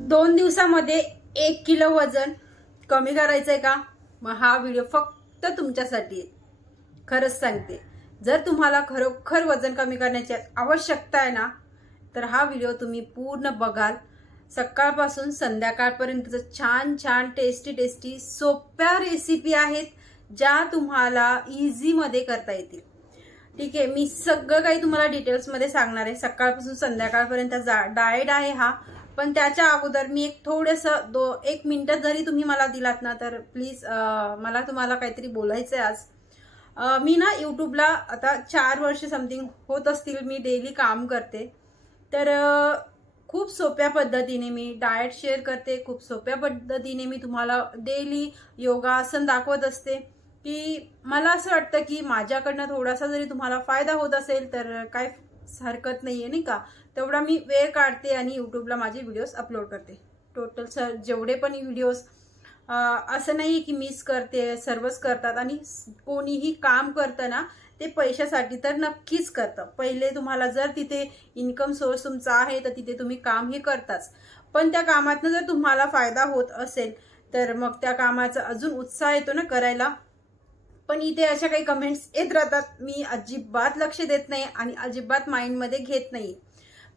2 दिवसामध्ये 1 किलो वजन कमी करायचंय का? मग हा व्हिडिओ फक्त तुमच्यासाठी आहे. खरंच सांगते, जर तुम्हाला खरोखर वजन कमी करण्याची आवश्यकता आहे ना, तर हा व्हिडिओ तुम्ही पूर्ण बघाल. सकाळपासून संध्याकाळपर्यंत छान छान टेस्टी सोप्या रेसिपी आहेत ज्या तुम्हाला इझी मध्ये करता येतील. ठीक आहे, मी सगळं काही तुम्हाला डिटेल्स मध्ये सांगणार आहे. सकाळपासून संध्याकाळपर्यंत डाएट आहे हा. पण त्याच्या अगोदर मी एक थोडंसं 1 मिनिट जरी तुम्ही मला दिलात ना, तर प्लीज मला तुम्हाला काहीतरी बोलायचंय आज. मी ना युट्यूबला आता 4 वर्ष समथिंग होत असतील मी डेली काम करते. तर खूप सोप्या पद्धतीने मी डाएट शेअर करते. खूप सोप्या पद्धतीने मी तुम्हाला डेली योगासन दाखवत असते. की मला असं वाटतं की माझ्याकडनं थोडासा जरी तुम्हाला फायदा होत असेल तर काय हरकत नाहीये, नाही का. तेवढा मी वेळ काढते आणि युट्यूबला माझे व्हिडिओज अपलोड करते. टोटल जेवढे पण व्हिडिओज असं नाही की मीच करते, सर्वच करतात. आणि कोणीही काम करतं ना ते पैशासाठी तर नक्कीच करतं. पहिले तुम्हाला जर तिथे इन्कम सोर्स तुमचा आहे तर तिथे तुम्ही काम हे करताच. पण त्या कामातनं जर तुम्हाला फायदा होत असेल तर मग त्या कामाचा अजून उत्साह येतो ना करायला. पण इथे अशा काही कमेंट्स येत राहतात, मी अजिबात लक्ष देत नाही आणि अजिबात माइंडमध्ये घेत नाही.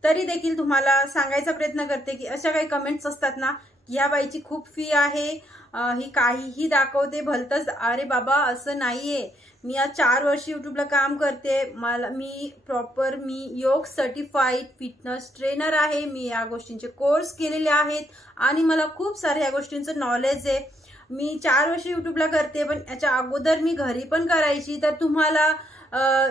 तरी देखील तुम्हाला सांगायचा प्रयत्न करते की अशा काही कमेंट्स असतात ना, या बाईची खूप फी आहे, ही काहीही दाखवते भलतच. अरे बाबा, असं नाहीये. मी आज 4 वर्ष युट्यूबला काम करते. मी योग सर्टिफाईड फिटनेस ट्रेनर आहे. मी या गोष्टींचे कोर्स केलेले आहेत आणि मला खूप साऱ्या या गोष्टींचं नॉलेज आहे. मी 4 वर्ष युट्यूबला करते, पण याच्या अगोदर मी घरी पण करायची. तर तुम्हाला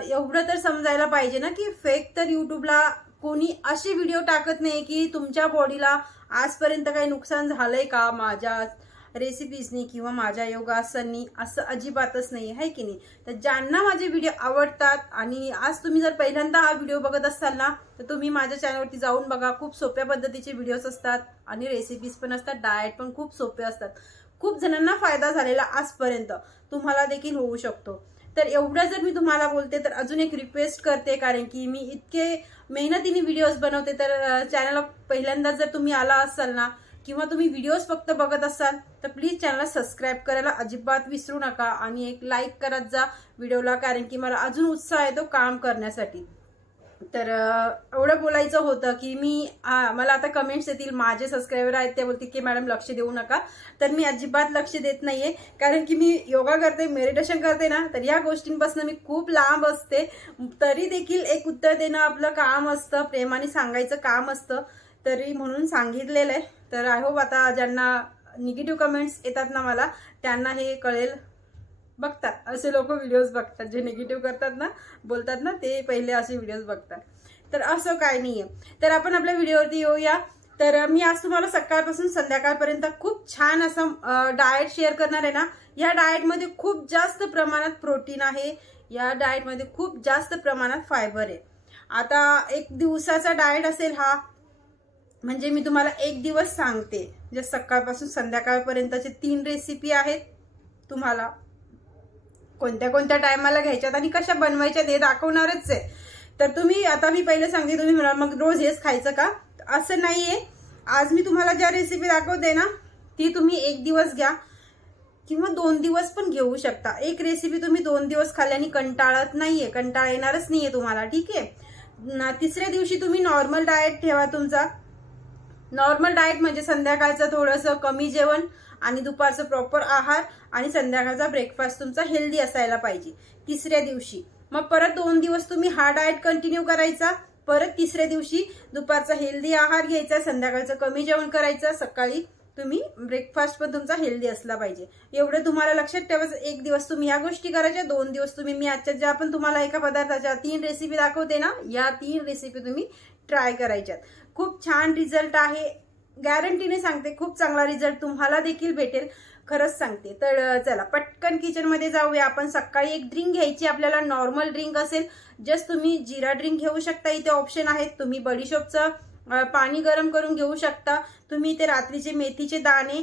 एवढं तर समजायला पाहिजे ना की फेक तर युट्यूबला कोणी असे व्हिडिओ टाकत नाही की तुमच्या बॉडीला आजपर्यंत काही नुकसान झालंय का माझ्या रेसिपीजनी किंवा माझ्या योगासननी. असं अजिबातच नाही आहे की नाही. तर ज्यांना माझे व्हिडिओ आवडतात आणि आज तुम्ही जर पहिल्यांदा हा व्हिडिओ बघत असाल ना, तर तुम्ही माझ्या चॅनलवरती जाऊन बघा. खूप सोप्या पद्धतीचे व्हिडिओज असतात आणि रेसिपीज पण असतात, डाएट पण खूप सोपे असतात. खूप जणांना फायदा झालेला आजपर्यंत, तुम्हाला देखील होऊ शकतो. तर एवढं जर मी तुम्हाला बोलते तर अजून एक रिक्वेस्ट करते, कारण की मी इतके मेहनतीने व्हिडिओज बनवते. तर चॅनलला पहिल्यांदा जर तुम्ही आला असाल ना किंवा तुम्ही व्हिडिओज फक्त बघत असाल तर प्लीज चॅनलला सबस्क्राईब करायला अजिबात विसरू नका आणि एक लाईक करत जा व्हिडिओला, कारण की मला अजून उत्साह येतो काम करण्यासाठी. तर एवढं बोलायचं होतं की मला आता कमेंट्स येतील, माझे सबस्क्रायबर आहेत ते बोलतील की मॅडम लक्ष देऊ नका. तर मी अजिबात लक्ष देत नाहीये, कारण की मी योगा करते, मेडिटेशन करते ना, तर या गोष्टींपासून मी खूप लांब असते. तरी देखील एक उत्तर देणं आपलं काम असतं, प्रेमाने सांगायचं काम असतं. तरी म्हणून सांगितलेलं आहे. तर आय होप आता ज्यांना निगेटिव्ह कमेंट्स येतात ना मला, त्यांना हे कळेल. बघतात असे लोक व्हिडिओज बघतात, जे निगेटिव्ह करतात ना, बोलतात ना, ते पहिले असे व्हिडिओज बघतात. तर असं काय नाहीये. तर आपण आपल्या व्हिडिओवरती येऊया. तर मी आज तुम्हाला सकाळपासून संध्याकाळपर्यंत खूप छान असं डाएट शेअर करणार आहे ना. या डाएटमध्ये खूप जास्त प्रमाणात प्रोटीन आहे, या डाएटमध्ये खूप जास्त प्रमाणात फायबर आहे. आता 1 दिवसाचा डाएट असेल हा, म्हणजे मी तुम्हाला 1 दिवस सांगते. जे सकाळपासून संध्याकाळपर्यंतचे 3 रेसिपी आहेत. तुम्हाला कोणत्या कोणत्या टायमाला घ्यायच्यात आणि कशा बनवायच्यात हे दाखवणारच आहे. तर तुम्ही आता मी पहिले सांगते, तुम्ही म्हणाल मग रोज हेच खायचं का? असं नाहीये. आज मी तुम्हाला ज्या रेसिपी दाखवते ना, ती तुम्ही 1 दिवस घ्या किंवा 2 दिवस पण घेऊ शकता. एक रेसिपी तुम्ही 2 दिवस खाल्ल्याने कंटाळत नाहीये, कंटाळा येणारच नाहीये तुम्हाला. ठीक आहे. तिसऱ्या दिवशी तुम्ही नॉर्मल डाएट ठेवा तुमचा. नॉर्मल डाएट म्हणजे संध्याकाळचं थोडंसं कमी जेवण आणि दुपारचं प्रॉपर आहार आणि संध्याकाळचा ब्रेकफास्ट तुमचा हेल्दी असायला पाहिजे तिसऱ्या दिवशी. मग परत 2 दिवस तुम्ही हा डाएट कंटिन्यू करायचा. परत तिसऱ्या दिवशी दुपारचा हेल्दी आहार घ्यायचा, संध्याकाळचं कमी जेवण करायचं, सकाळी तुम्ही ब्रेकफास्ट पण तुमचा हेल्दी असला पाहिजे. एवढं तुम्हाला लक्षात ठेवायचं. 1 दिवस तुम्ही ह्या गोष्टी करायच्या, 2 दिवस तुम्ही मी आजच्या ज्या पण तुम्हाला एका पदार्थाच्या 3 रेसिपी दाखवते ना, या 3 रेसिपी तुम्ही ट्राय करायच्यात. खूप छान रिझल्ट आहे, गॅरंटीने सांगते. खूप चांगला रिझल्ट तुम्हाला देखील भेटेल, खरंच सांगते. तर चला पटकन किचन मध्ये जाऊया. आपण सकाळी एक ड्रिंक घ्यायची, आपल्याला नॉर्मल ड्रिंक असेल, जस्ट तुम्ही जिरा ड्रिंक घेऊ शकता. इथे ऑप्शन आहेत. तुम्ही बडीशोपचं पाणी गरम करून घेऊ शकता. तुम्ही ते रात्रीचे मेथीचे दाणे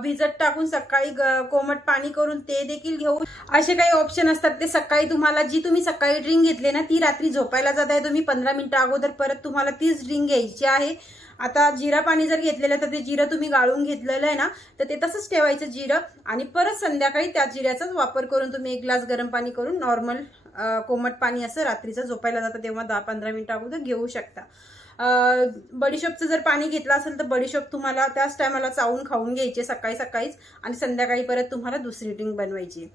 भिजत टाकून सकाळी कोमट पाणी करून ते देखील घेऊ. असे काही ऑप्शन असतात. ते सकाळी तुम्हाला जी तुम्ही सकाळी ड्रिंक घेतली ना, ती रात्री झोपायला जाताय तुम्ही 15 मिनिटं अगोदर परत तुम्हाला तीच ड्रिंक घ्यायची आहे आता जिरा पाणी जर घेतलेलं तर ते जिरं तुम्ही गाळून घेतलेलं आहे ना, तर ते तसंच ठेवायचं जिरं, आणि परत संध्याकाळी त्या जिऱ्याचाच वापर करून तुम्ही 1 ग्लास गरम पाणी करून नॉर्मल कोमट पाणी असं रात्रीचं झोपायला जातं तेव्हा 10-15 मिनिटं अगोदर घेऊ शकता. बडीशोपचं जर पाणी घेतलं असेल तर बडीशोप तुम्हाला त्याच टायमाला चावून खाऊन घ्यायचे सकाळी सकाळीच, आणि संध्याकाळी परत तुम्हाला दुसरी ड्रिंक बनवायची.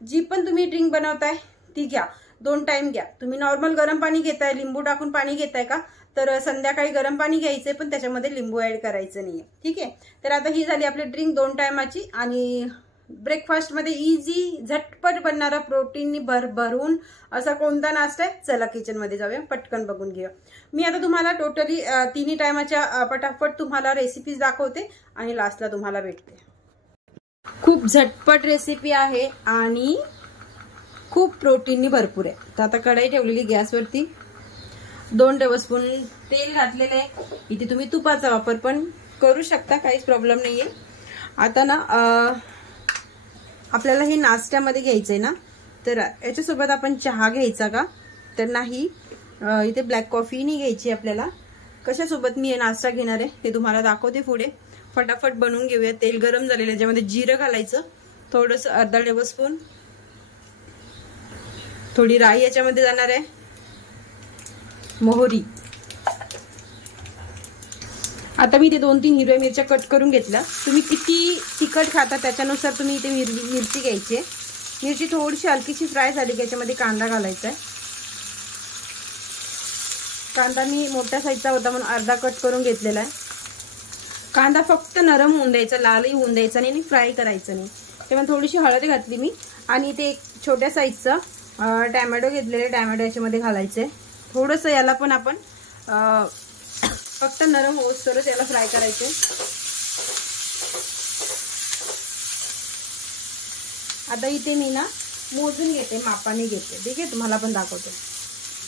जी पण तुम्ही ड्रिंक बनवताय ती घ्या, 2 टाइम घ्या. तुम्ही नॉर्मल गरम पाणी घेताय, लिंबू टाकून पाणी घेताय का, तर संध्याकाळी गरम पाणी घ्यायचंय पण त्याच्यामध्ये लिंबू ऍड करायचं नाहीये. ठीक आहे. तर आता ही झाली आपली ड्रिंक 2 टायमाची. आणि ब्रेकफास्ट मध्ये इझी झटपट बनणारा प्रोटीननी भरभरून असा कोणता नाश्ता आहे, चला किचन मध्ये जाऊया, पटकन बघून घेऊया. मी आता तुम्हाला टोटली 3 टायमाच्या पटापट तुम्हाला रेसिपीज दाखवते आणि लास्टला तुम्हाला भेटते. खूप झटपट रेसिपी आहे आणि खूप प्रोटीननी भरपूर आहे. तर आता कढई ठेवलेली गॅसवरती, 2 टेबलस्पून तेल घातलेलं आहे. इथे तुम्ही तुपाचा वापर पण करू शकता, काहीच प्रॉब्लेम नाहीये. आता ना आपल्याला हे नाश्त्यामध्ये घ्यायचंय ना, तर याच्यासोबत आपण चहा घ्यायचा का, तर नाही. इथे ब्लॅक कॉफी नाही घ्यायची आपल्याला. कशासोबत मी हे नाश्ता घेणार आहे ते तुम्हाला दाखवते पुढे. फटाफट बनवून घेऊया. तेल गरम झालेलं, याच्यामध्ये जिरं घालायचं थोडंसं, अर्धा टेबलस्पून. थोडी राई याच्यामध्ये जाणार आहे, मोहरी. आता मी इथे 2-3 हिरव्या मिरच्या कट करून घेतल्या. तुम्ही किती तिखट खाता त्याच्यानुसार तुम्ही इथे मिरची घ्यायची. मिरची थोडीशी हलकीशी फ्राय झाली की याच्यामध्ये कांदा घालायचा आहे. कांदा मी मोठ्या साईजचा होता म्हणून अर्धा कट करून घेतलेला आहे. कांदा फक्त नरम होऊन द्यायचा, लालही होऊन द्यायचा नाही आणि फ्राय करायचं नाही. तेव्हा थोडीशी हळद घातली मी. आणि ते एक छोट्या साईजचा टॅमॅटो घेतलेले, टॅमॅटो याच्यामध्ये घालायचे. थोडंसं याला पण आपण फक्त नरम होऊस्तरच याला फ्राय करायचे. आता इथे मी ना मोजून घेते, मापाने घेते. ठीक आहे, तुम्हाला पण दाखवते.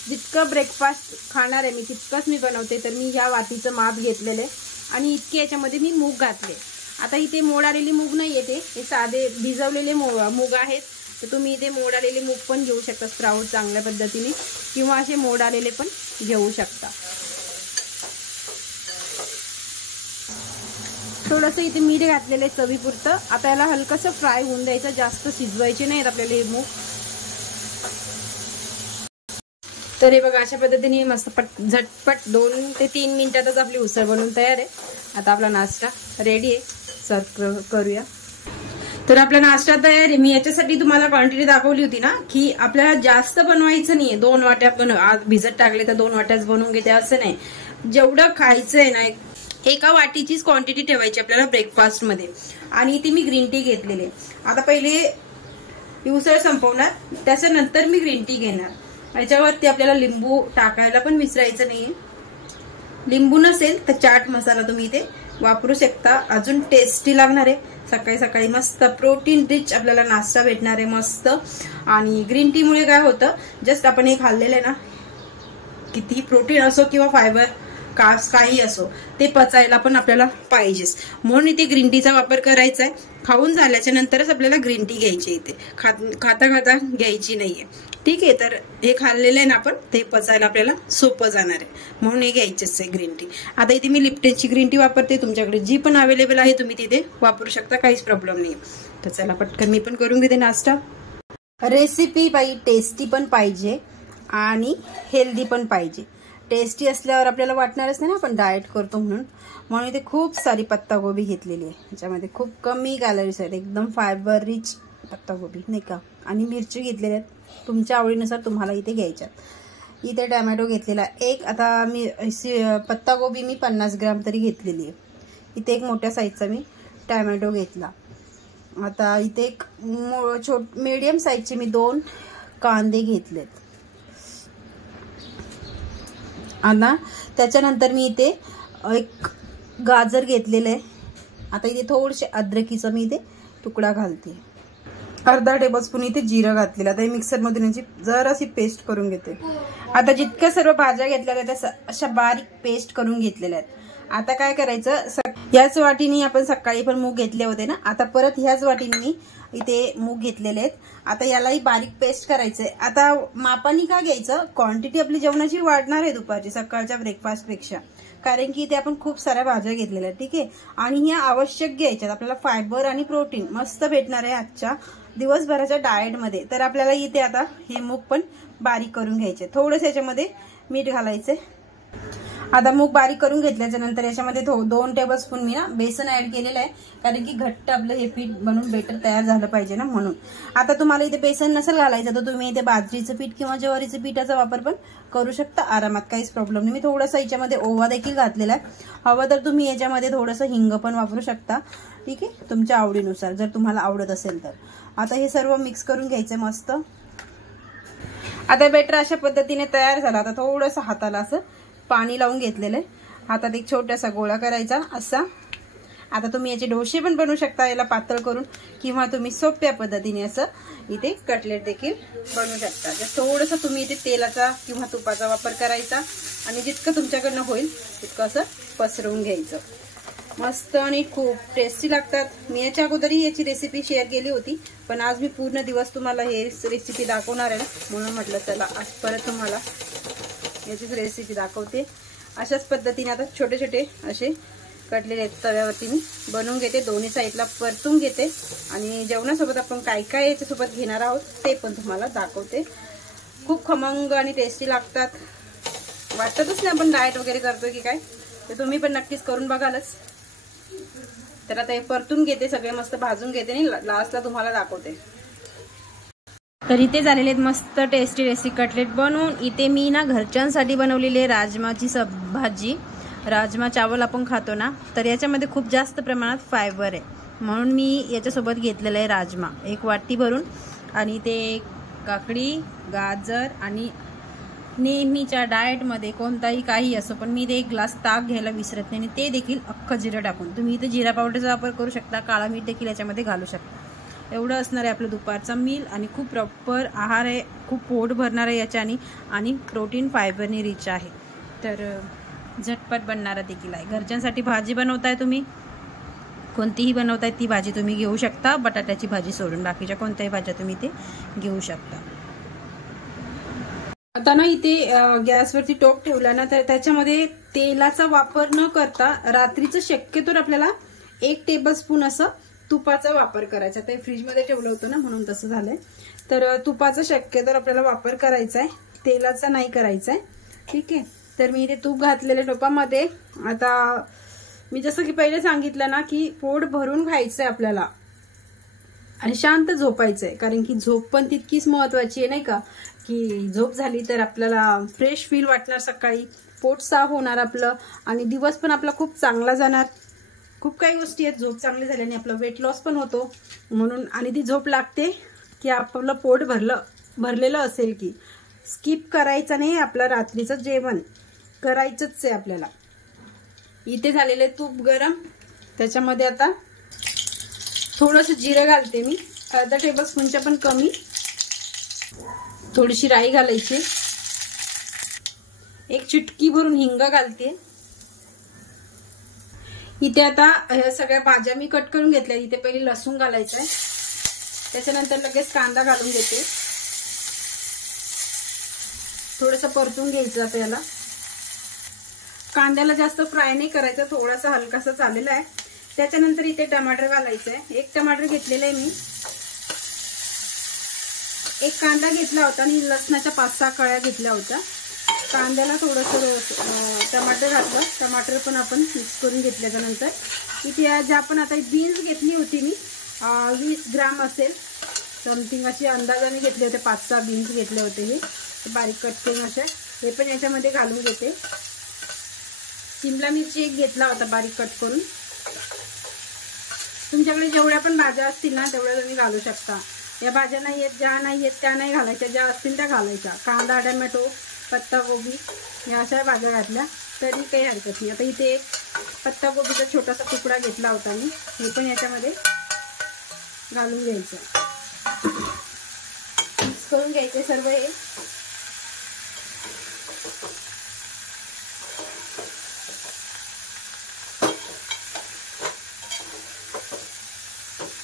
जितकं ब्रेकफास्ट खाणार आहे मी तितकंच मी बनवते. तर मी ह्या वाटीचं माप घेतलेलं आहे आणि इतके याच्यामध्ये मी मूग घातले. आता इथे मोड आलेली मूग नाही येते, हे साधे भिजवलेले मूग आहेत. तर तुम्ही इथे मोड आलेले मूग पण घेऊ शकता स्प्राऊट चांगल्या पद्धतीने, किंवा असे मोड आलेले पण घेऊ शकता. थोडंसं इथे मीठ घातलेलं आहे चवीपुरतं. आता याला हलकंसं फ्राय होऊन द्यायचं, जास्त शिजवायचे नाहीत आपल्याला हे मूग. तर हे बघा, अशा पद्धतीने मस्त झटपट 2 ते 3 मिनिटातच आपली उसळ बनवून तयार आहे. आता आपला नाश्ता रेडी आहे, सर्व करूया. तर आपला नाश्ता तयार आहे. मी याच्यासाठी तुम्हाला क्वांटिटी दाखवली होती ना, की आपल्याला जास्त बनवायचं नाहीये. 2 वाट्या आज भिजत टाकले तर 2 वाट्याच बनवून घेते असं नाही. जेवढं खायचं आहे ना, एका वाटीचीच क्वांटिटी ठेवायची आपल्याला ब्रेकफास्ट मध्ये. आणि ती मी ग्रीन टी घेतलेली. आता पहिले उसळ संपवणार, त्याच्यानंतर मी ग्रीन टी घेणार. याच्यावरती आपल्याला लिंबू टाकायला पण विसरायचं नाहीये. लिंबू नसेल तर चाट मसाला तुम्ही इथे वापरू शकता, अजून टेस्टी लागणार आहे. सकाळी सकाळी मस्त प्रोटीन रिच आपल्याला नाश्ता भेटणार आहे मस्त. आणि ग्रीन टी मुळे काय होतं, जस्ट आपण हे खाल्लेलं आहे ना, किती प्रोटीन असो किंवा फायबर काही असो ते पचायला पण आपल्याला पाहिजेच, म्हणून इथे ग्रीन टीचा वापर करायचा आहे. खाऊन झाल्याच्या नंतरच आपल्याला ग्रीन टी घ्यायची, इथे खाता खाता घ्यायची नाहीये. ठीक आहे, तर हे खाल्लेलं आहे ना आपण, ते पचायला आपल्याला सोपं जाणार आहे, म्हणून हे घ्यायचंच आहे ग्रीन टी. आता इथे मी लिप्टनची ग्रीन टी वापरते. तुमच्याकडे जी पण अवेलेबल आहे तुम्ही तिथे वापरू शकता, काहीच प्रॉब्लेम नाही. तर चला पटकन मी पण करून घेते नाश्ता. रेसिपी बाई टेस्टी पण पाहिजे आणि हेल्दी पण पाहिजे. टेस्टी असल्यावर आपल्याला वाटणारच नाही ना आपण डाएट करतो म्हणून इथे खूप सारी पत्तागोबी घेतलेली आहे. याच्यामध्ये खूप कमी कॅलरीज आहेत, एकदम फायबर रिच पत्तागोबी नाही का. आणि मिरची घेतलेल्या आहेत, तुमच्या आवडीनुसार तुम्हाला इथे घ्यायच्यात. इथे टॅमॅटो घेतलेला एक. आता मी पत्तागोबी मी 50 ग्रॅम तरी घेतलेली आहे. इथे एक मोठ्या साईजचा मी टॅमॅटो घेतला. आता इथे एक मीडियम साईजचे मी 2 कांदे घेतलेत. आता त्याच्यानंतर मी इथे एक गाजर घेतलेलं आहे. आता इथे थोडेसे अद्रकीचा मी इथे तुकडा घालते. अर्धा टेबलस्पून इथे जिरं घातलेलं. आता हे मिक्सरमधून याची जराशी पेस्ट करून घेते. आता जितक्या सर्व भाज्या घेतलेल्या त्या अशा बारीक पेस्ट करून घेतलेल्या आहेत. आता काय करायचं, याच वाटीने आपण सकाळी पण मूग घेतले होते ना, आता परत ह्याच वाटीने मी इथे मूग घेतलेले आहेत. आता यालाही बारीक पेस्ट करायचंय. आता मापानी का घ्यायचं, क्वांटिटी आपली जेवणाची वाढणार आहे दुपारची सकाळच्या ब्रेकफास्ट पेक्षा. कारण की इथे आपण खूप साऱ्या भाज्या घेतलेल्या आहेत, ठीक आहे. आणि ह्या आवश्यक घ्यायच्यात, आपल्याला फायबर आणि प्रोटीन मस्त भेटणार आहे आजच्या दिवसभराच्या डाएटमध्ये. तर आपल्याला इथे आता हे मूग पण बारीक करून घ्यायचे. थोडंसं याच्यामध्ये मीठ घालायचे. आता मूग बारीक करून घेतल्याच्या नंतर याच्यामध्ये 2 टेबलस्पून मी ना बेसन ऍड केलेलं आहे, कारण की घट्ट आपलं हे पीठ बनून बेटर तयार झालं पाहिजे ना, म्हणून. आता तुम्हाला इथे बेसन नसेल घालायचं तर तुम्ही इथे बाजरीचं पीठ किंवा ज्वारीचं पीठाचा वापर पण करू शकता आरामात, काहीच प्रॉब्लेम नाही. मी थोडंसं याच्यामध्ये ओवा देखील घातलेला आहे. हवं तर तुम्ही याच्यामध्ये थोडंसं हिंग पण वापरू शकता, ठीक आहे, तुमच्या आवडीनुसार, जर तुम्हाला आवडत असेल तर. आता हे सर्व मिक्स करून घ्यायचं मस्त. आता बेटर अशा पद्धतीने तयार झाला. आता थोडंसं हाताला असं पाणी लावून घेतलेलं आहे. हातात एक छोटासा गोळा करायचा असा. आता तुम्ही याचे डोसे पण बनवू शकता याला पातळ करून, किंवा तुम्ही सोप्या पद्धतीने असं इथे कटलेट देखील बनवू शकता. जर थोडंसं तुम्ही इथे तेलाचा किंवा तुपाचा वापर करायचा आणि जितकं तुमच्याकडनं होईल तितकं असं पसरवून घ्यायचं. मस्त आणि खूप टेस्टी लागतात. मी याच्या अगोदरही याची रेसिपी शेअर केली होती, पण आज मी पूर्ण दिवस तुम्हाला हे रेसिपी दाखवणार आहे, म्हणून म्हटलं चला आज परत तुम्हाला याचीच रेसिपी दाखवते. अशाच पद्धतीने आता छोटे छोटे असे कटलेले तव्यावरती मी बनवून घेते. दोन्ही साईडला परतून घेते आणि जेवणासोबत आपण काय काय याच्यासोबत घेणार आहोत ते पण तुम्हाला दाखवते. खूप खमंग आणि टेस्टी लागतात. वाटतच नाही आपण डाएट वगैरे करतोय की काय, तर तुम्ही पण नक्कीच करून बघालच. तर आता हे परतून घेते, सगळे मस्त भाजून घेते आणि लास्टला तुम्हाला दाखवते. तर इथे झालेले मस्त टेस्टी टेस्टी कटलेट बनवून. इथे मी ना घरच्यांसाठी बनवलेली राजमाची भाजी, राजमा चावल आपण खातो ना, तर याच्यामध्ये खूप जास्त प्रमाणात फायबर आहे, म्हणून मी याच्यासोबत घेतलेलं आहे राजमा 1 वाटी भरून. आणि ते काकडी, गाजर आणि नेहमीच्या डाएटमध्ये कोणताही काही असो, पण मी ते 1 ग्लास ताक घ्यायला विसरत नाही, आणि ते देखील अख्खं जिरं टाकून. तुम्ही इथे जिरा पावडरचा वापर करू शकता, काळा मीठ देखील याच्यामध्ये घालू शकता. एवढं असणार आहे आपलं दुपारचा मील, आणि खूप प्रॉपर आहार आहे, खूप पोट भरणार आहे याच्याने, आणि प्रोटीन फायबरने रिच आहे. तर झटपट बनणारा देखील आहे. घरच्यांसाठी भाजी बनवताय तुम्ही, कोणतीही बनवताय ती भाजी तुम्ही घेऊ शकता, बटाट्याची भाजी सोडून बाकीच्या कोणत्याही भाज्या तुम्ही ते घेऊ शकता. आता ना इथे गॅसवरती टोप ठेवला ना, तर त्याच्यामध्ये तेलाचा वापर न करता रात्रीचं शक्यतो आपल्याला 1 टेबलस्पून असं तुपाचा वापर करायचा. ते फ्रीजमध्ये ठेवलं होतं ना, म्हणून तसं झालंय. तर तुपाचा शक्यतो आपल्याला वापर करायचा आहे, तेलाचा नाही करायचा आहे, ठीक आहे. तर मी इथे तूप घातलेल्या टोपामध्ये. आता मी जसं की पहिले सांगितलं ना, की पोट भरून खायचंय आपल्याला आणि शांत झोपायचंय, कारण की झोप पण तितकीच महत्वाची आहे, नाही का. की झोप झाली तर आपल्याला फ्रेश फील वाटणार, सकाळी पोट साफ होणार आपलं, आणि दिवस पण आपला खूप चांगला जाणार. खूप काही गोष्टी आहेत, झोप चांगली झाल्याने आपला वेट लॉस पण होतो, म्हणून. आणि ती झोप लागते की आपलं पोट भरलेलं असेल की. स्किप करायचं नाही, आपलं रात्रीचं जेवण करायचंच आहे आपल्याला. इथे झालेले तूप गरम, त्याच्यामध्ये आता थोडंसं जिरं घालते मी, अर्धा टेबलस्पूनच्या पण कमी. थोडीशी राई घालायची, 1 चिटकी भरून हिंग घालते. इथे आता ह्या सगळ्या भाज्या मी कट करून घेतल्या. इथे पहिले लसूण घालायचं आहे, त्याच्यानंतर लगेच कांदा घालून घेते. थोडंसं परतून घ्यायचं आता याला. कांद्याला जास्त फ्राय नाही करायचं, थोडासा हलकासा चाललेला आहे. त्याच्यानंतर इथे टमाटर घालायचं आहे. 1 टमाटर घेतलेलं आहे मी. 1 कांदा घेतला होता आणि लसणाच्या 5-6 कळ्या घेतल्या होत्या. कांद्याला थोडंसं टमाटर घातलं. टमाटर पण आपण मिक्स करून घेतल्याच्या नंतर इथे जे आपण आता बीन्स घेतली होती मी, 20 ग्राम असेल समथिंग अशी अंदाजाने घेतले होते. 5-6 बीन्स घेतले होते, हे बारीक कट करून असे. हे पण याच्यामध्ये घालून घेते. शिमला मिरची 1 घेतला होता बारीक कट करून. तुमच्याकडे जेवढ्या पण भाज्या असतील ना तेवढ्या तुम्ही घालू शकता. या भाज्या नाही आहेत, ज्या नाही आहेत त्या नाही घालायच्या, ज्या असतील त्या घालायच्या. कांदा, टमॅटो, पत्तागोबी या अशा भाज्या घातल्या तरी काही हरकत नाही. आता इथे पत्तागोबीचा छोटासा तुकडा घेतला होता मी, हे पण याच्यामध्ये घालून घ्यायचं. मिक्स करून घ्यायचे सर्व हे.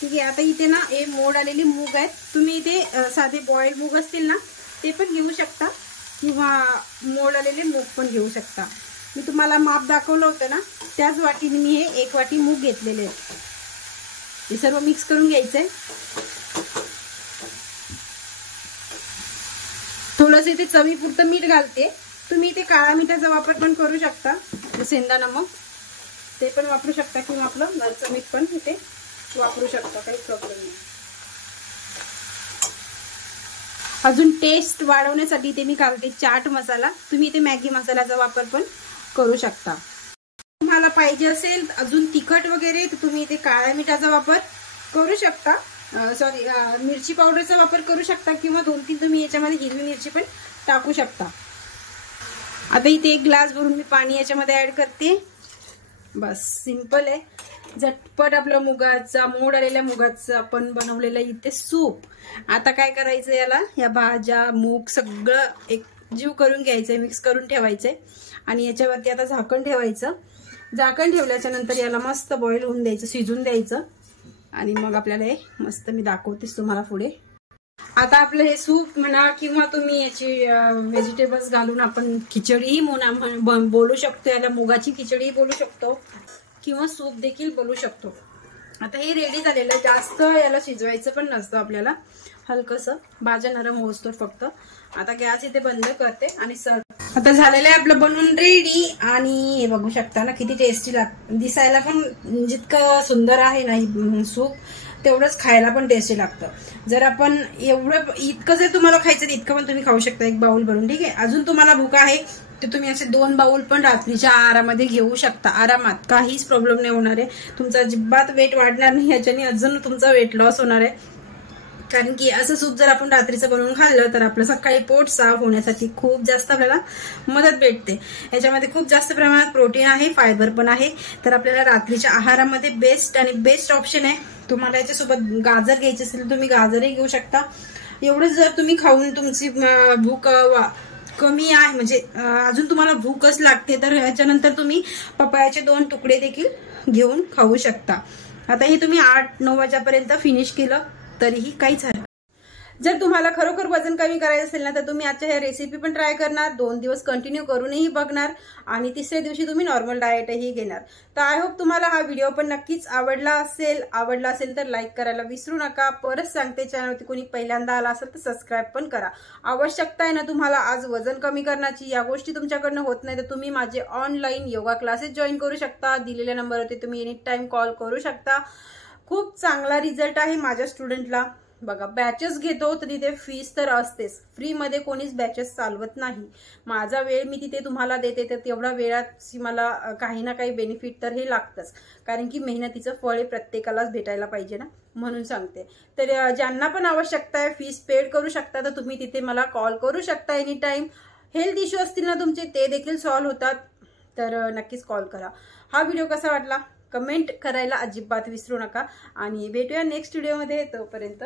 ठीक आहे. आता इथे ना हे मोड आलेली मूग आहेत. तुम्ही इथे साधे बॉइल्ड मूग असतील ना ते पण घेऊ शकता, किंवा मोड आलेले मूग पण घेऊ शकता. मी तुम्हाला माप दाखवलं होतं ना, त्याच वाटीने मी हे 1 वाटी मूग घेतलेले आहे. हे सर्व मिक्स करून घ्यायचंय. थोडंसं इथे चवीपुरतं मीठ घालते. तुम्ही इथे काळ्या मिठाचा वापर पण करू शकता, सेंदा नमक ते पण वापरू शकता, किंवा आपलं घरचं मीठ पण इथे वापरू शकता, काही प्रॉब्लेम नाही. अजून टेस्ट वाढवण्यासाठी इथे मी घालते चाट मसाला. तुम्ही इथे मॅगी मसाल्याचा वापर पण करू शकता. तुम्हाला पाहिजे असेल अजून तिखट वगैरे तर तुम्ही इथे काळ्या मिठाचा वापर करू शकता, सॉरी मिरची पावडरचा वापर करू शकता, किंवा 2-3 तुम्ही याच्यामध्ये हिरवी मिरची पण टाकू शकता. आता इथे 1 ग्लास भरून मी पाणी याच्यामध्ये ऍड करते. बस सिंपल आहे, झटपट आपलं मुगाचा, मोड आलेल्या मुगाचं आपण बनवलेलं इथे सूप. आता काय करायचं, याला या भाज्या मूग सगळं एक जीव करून घ्यायचंय, मिक्स करून ठेवायचंय आणि याच्यावरती आता झाकण ठेवायचं. झाकण ठेवल्याच्या नंतर याला मस्त बॉईल होऊन द्यायचं, शिजून द्यायचं आणि मग आपल्याला हे मस्त मी दाखवतेच तुम्हाला पुढे. आता आपलं हे सूप म्हणा किंवा तुम्ही याची व्हेजिटेबल्स घालून आपण खिचडीही बोलू शकतो, याला मुगाची खिचडी बोलू शकतो किंवा सूप देखील बोलू शकतो. आता हे रेडी झालेलं, जास्त याला शिजवायचं पण नसतं आपल्याला, हलकसं भाज्या नरम होतोय फक्त. आता गॅस इथे बंद करते आणि सर्व. आता झालेलं आहे आपलं बनवून रेडी. आणि हे बघू शकता ना किती टेस्टी दिसायला पण जितकं सुंदर आहे ना सूप, तेवढंच खायला पण टेस्टी लागतं. जर आपण इतकं जर तुम्हाला खायचं इतकं पण तुम्ही खाऊ शकता 1 बाउल भरून, ठीक आहे. अजून तुम्हाला भूक आहे तर तुम्ही असे 2 बाउल पण रात्रीच्या आहारामध्ये घेऊ शकता आरामात, काहीच प्रॉब्लेम नाही होणार आहे. तुमचा अजिबात वेट वाढणार नाही, याच्याने अजून तुमचा वेट लॉस होणार आहे. कारण की असं सूप जर आपण रात्रीचं बनवून खाल्लं तर आपलं सकाळी पोट साफ होण्यासाठी खूप जास्त आपल्याला मदत भेटते. याच्यामध्ये खूप जास्त प्रमाणात प्रोटीन आहे, फायबर पण आहे. तर आपल्याला रात्रीच्या आहारामध्ये बेस्ट आणि बेस्ट ऑप्शन आहे. तुम्हाला याच्यासोबत गाजर घ्यायचे असेल तुम्ही गाजरही घेऊ शकता. एवढंच जर तुम्ही खाऊन तुमची भूक कमी आहे, म्हणजे अजून तुम्हाला भूकच लागते, तर याच्यानंतर तुम्ही पपयाचे 2 तुकडे देखील घेऊन खाऊ शकता. आता हे तुम्ही 8-9 वाजेपर्यंत फिनिश केलं तरीही काहीच हरकत. जर तुम्हाला खरोखर वजन कमी करायचं असेल ना, तर तुम्ही आजच्या ह्या रेसिपी पण ट्राय करणार, 2 दिवस कंटिन्यू करूनही बघणार आणि तिसऱ्या दिवशी तुम्ही नॉर्मल डाएटही घेणार. तर आय होप तुम्हाला हा व्हिडिओ पण नक्कीच आवडला असेल तर लाईक करायला विसरू नका. परत सांगते, चॅनलवरती कोणी पहिल्यांदा आला असेल तर सबस्क्राईब पण करा. आवश्यकता आहे ना तुम्हाला आज वजन कमी करण्याची, या गोष्टी तुमच्याकडनं होत नाही तर तुम्ही माझे ऑनलाईन योगा क्लासेस जॉईन करू शकता. दिलेल्या नंबरवरती तुम्ही एनी टाइम कॉल करू शकता. खूप चांगला रिझल्ट आहे माझ्या स्टुडंटला. बघा, बॅचेस घेतो तर तिथे फीस तर असतेच, फ्रीमध्ये कोणीच बॅचेस चालवत नाही. माझा वेळ मी तिथे तुम्हाला देते, तर तेवढ्या वेळात मला काही ना काही बेनिफिट तर हे लागतंच, कारण की मेहनतीचं फळ हे प्रत्येकालाच भेटायला पाहिजे ना, म्हणून सांगते. तर ज्यांना पण आवश्यकता आहे फीस पेड करू शकता, तर तुम्ही तिथे मला कॉल करू शकता एनी टाइम. हेल्थ इश्यू असतील ना तुमचे, ते देखील सॉल्व्ह होतात, तर नक्कीच कॉल करा. हा व्हिडिओ कसा वाटला कमेंट करायला अजिबात विसरू नका आणि भेटूया नेक्स्ट व्हिडिओमध्ये. तोपर्यंत